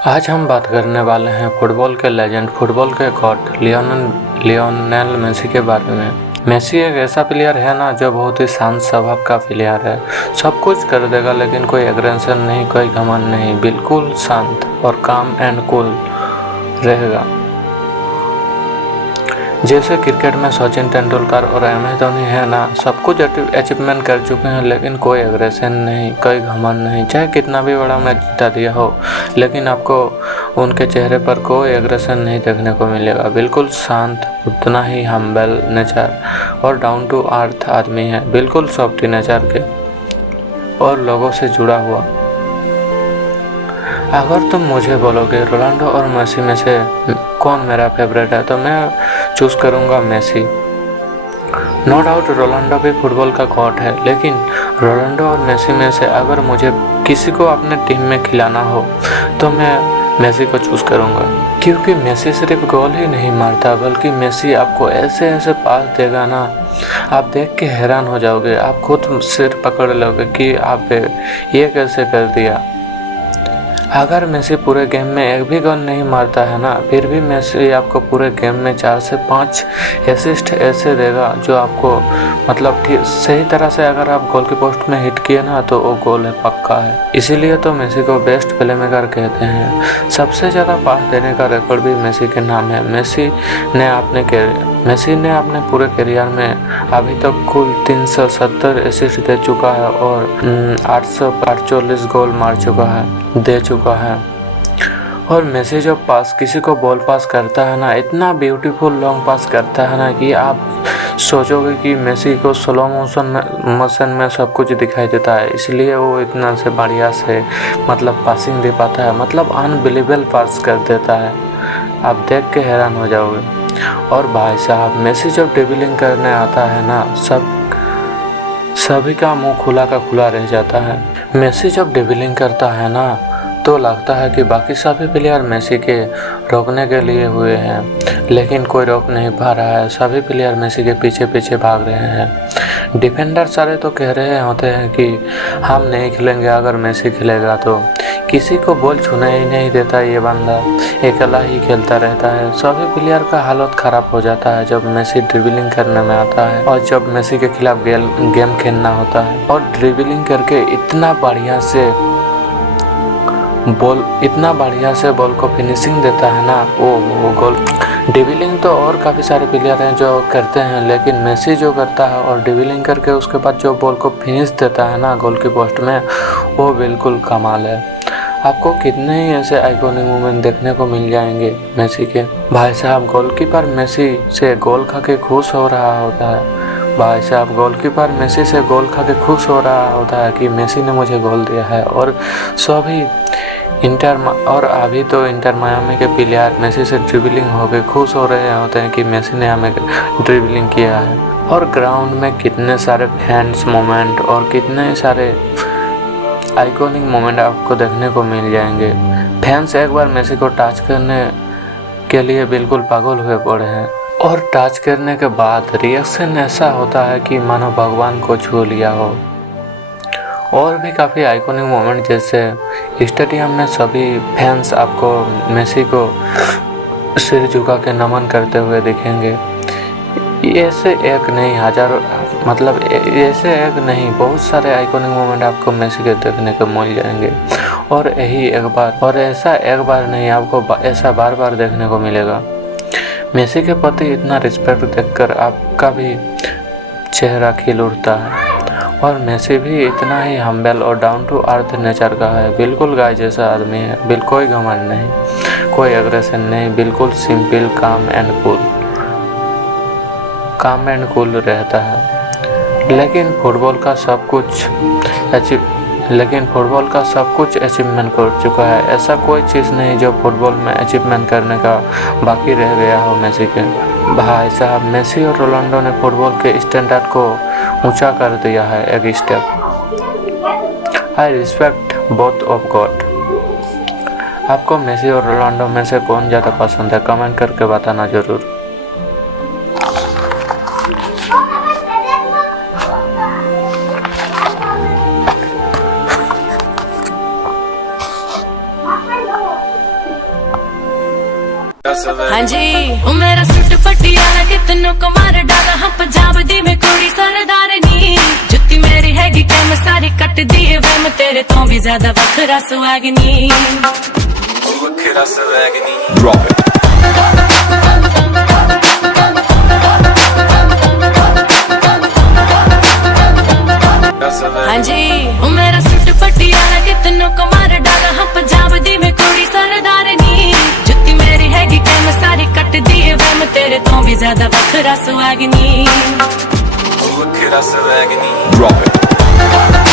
आज हम बात करने वाले हैं फुटबॉल के लेजेंड, फुटबॉल के गॉड लियोनेल मेसी के बारे में। मेसी एक ऐसा प्लेयर है ना जो बहुत ही शांत स्वभाव का प्लेयर है। सब कुछ कर देगा लेकिन कोई एग्रेशन नहीं, कोई घमंड नहीं, बिल्कुल शांत और काम एंड कूल रहेगा। जैसे क्रिकेट में सचिन तेंदुलकर और MS धोनी है ना, सब कुछ अचीवमेंट कर चुके हैं लेकिन कोई एग्रेशन नहीं, कोई घमंड नहीं। चाहे कितना भी बड़ा मैच जिता दिया हो लेकिन आपको उनके चेहरे पर कोई एग्रेशन नहीं देखने को मिलेगा। बिल्कुल शांत, उतना ही हम्बल नेचर और डाउन टू अर्थ आदमी है, बिल्कुल सॉफ्टी नेचर के और लोगों से जुड़ा हुआ। अगर तुम मुझे बोलोगे रोनाल्डो और मेसी में से कौन मेरा फेवरेट है, तो मैं चूज़ करूँगा मेसी। नो डाउट रोनाल्डो भी फुटबॉल का गॉड है, लेकिन रोनाल्डो और मेसी में से अगर मुझे किसी को अपने टीम में खिलाना हो तो मैं मेसी को चूज़ करूँगा। क्योंकि मेसी सिर्फ गोल ही नहीं मारता, बल्कि मेसी आपको ऐसे ऐसे पास देगा ना, आप देख के हैरान हो जाओगे। आप खुद सिर पकड़ लोगे कि आप ये कैसे कर दिया। अगर मेसी पूरे गेम में एक भी गोल नहीं मारता है ना, फिर भी मेसी आपको पूरे गेम में 4 से 5 असिस्ट ऐसे देगा जो आपको मतलब ठीक सही तरह से अगर आप गोल की पोस्ट में हिट किए ना तो वो गोल है, पक्का है। इसीलिए तो मेसी को बेस्ट प्लेमेकर कहते हैं। सबसे ज़्यादा पास देने का रिकॉर्ड भी मेसी के नाम है। मेसी ने अपने पूरे करियर में अभी तक कुल 370 असिस्ट दे चुका है और 848 गोल दे चुका है। और मेसी जब किसी को बॉल पास करता है ना, इतना ब्यूटीफुल लॉन्ग पास करता है ना कि आप सोचोगे कि मेसी को स्लो मोशन में सब कुछ दिखाई देता है। इसलिए वो इतना से बढ़िया से मतलब पासिंग दे पाता है, मतलब अनबिलीवेबल पास कर देता है, आप देख के हैरान हो जाओगे। और भाई साहब, मेसी जब ड्रिबलिंग करने आता है ना, सभी का मुंह खुला का खुला रह जाता है। मेसी जब ड्रिबलिंग करता है ना तो लगता है कि बाकी सभी प्लेयर मेसी के रोकने के लिए हुए हैं, लेकिन कोई रोक नहीं पा रहा है। सभी प्लेयर मेसी के पीछे पीछे भाग रहे हैं। डिफेंडर सारे तो कह रहे होते हैं कि हम नहीं खेलेंगे, अगर मेसी खेलेगा तो। किसी को बॉल छूने ही नहीं देता ये बंदा, अकेला ही खेलता रहता है। सभी प्लेयर का हालत ख़राब हो जाता है जब मेसी ड्रिबलिंग करने में आता है और जब मेसी के खिलाफ गेम खेलना होता है। और ड्रिबलिंग करके इतना बढ़िया से बॉल को फिनिशिंग देता है ना, वो गोल। ड्रिबलिंग तो और काफ़ी सारे प्लेयर हैं जो करते हैं, लेकिन मेसी जो करता है और ड्रिबलिंग करके उसके बाद जो बॉल को फिनिश देता है ना गोल की पोस्ट में, वो बिल्कुल कमाल है। आपको कितने ही ऐसे आइकॉनिक मोमेंट देखने को मिल जाएंगे मेसी के। भाई साहब, गोलकीपर मेसी से गोल खा के खुश हो रहा होता है। भाई साहब, गोलकीपर मेसी से गोल खा के खुश हो रहा होता है कि मेसी ने मुझे गोल दिया है। और सभी अभी तो इंटर मायामी के प्लेयर मेसी से ड्रिबलिंग होकर खुश हो रहे होते हैं कि मेसी ने हमें ड्रिबलिंग किया है। और ग्राउंड में कितने सारे फैंस मोमेंट और कितने सारे आइकॉनिक मोमेंट आपको देखने को मिल जाएंगे। फैंस एक बार मेसी को टच करने के लिए बिल्कुल पागल हुए पड़े हैं, और टच करने के बाद रिएक्शन ऐसा होता है कि मानो भगवान को छू लिया हो। और भी काफ़ी आइकॉनिक मोमेंट, जैसे स्टेडियम में सभी फैंस आपको मेसी को सिर झुका के नमन करते हुए दिखेंगे। ऐसे एक नहीं, हजारों ऐसे एक नहीं, बहुत सारे आइकॉनिक मोमेंट आपको मेसी के देखने को मिल जाएंगे। और ऐसा एक बार नहीं, आपको ऐसा बार बार देखने को मिलेगा। मेसी के प्रति इतना रिस्पेक्ट देखकर आपका भी चेहरा खिल उठता है। और मेसी भी इतना ही हम्बल और डाउन टू अर्थ नेचर का है, बिल्कुल गाय जैसा आदमी है। कोई घमंड नहीं, कोई एग्रेशन नहीं, बिल्कुल सिंपल काम एंड कूल रहता है। लेकिन फुटबॉल का सब कुछ अचीवमेंट कर चुका है। ऐसा कोई चीज़ नहीं जो फुटबॉल में अचीवमेंट करने का बाकी रह गया हो मेसी के। भाई साहब, मेसी और रोनाल्डो ने फुटबॉल के स्टैंडर्ड को ऊंचा कर दिया है एक step. I respect both of God. आपको मेसी और रोनाल्डो में से कौन ज़्यादा पसंद है? कमेंट करके बताना ज़रूर। हाँ जी ओ मेरा सूट पटियाला कितनों को मार डाला हाँ पंजाब दी मैं कुड़ी सरदार नी जुत्ती मेरी हैगी कैम सारी कट दी वे मैं तेरे तो भी ज्यादा वखरा सुहागनी वखरा सुहागनी Drop it हाँ जी ओ मेरा सूट पटियाला कितनों को मार डाला हाँ पंजाब दी मैं कुड़ी सरदार नी जुत्ती मेरी हैगी कैम सारी कट दी वे मैं तेरे तो भी ज्यादा वखरा सुहागनी वखरा सुहागनी Drop it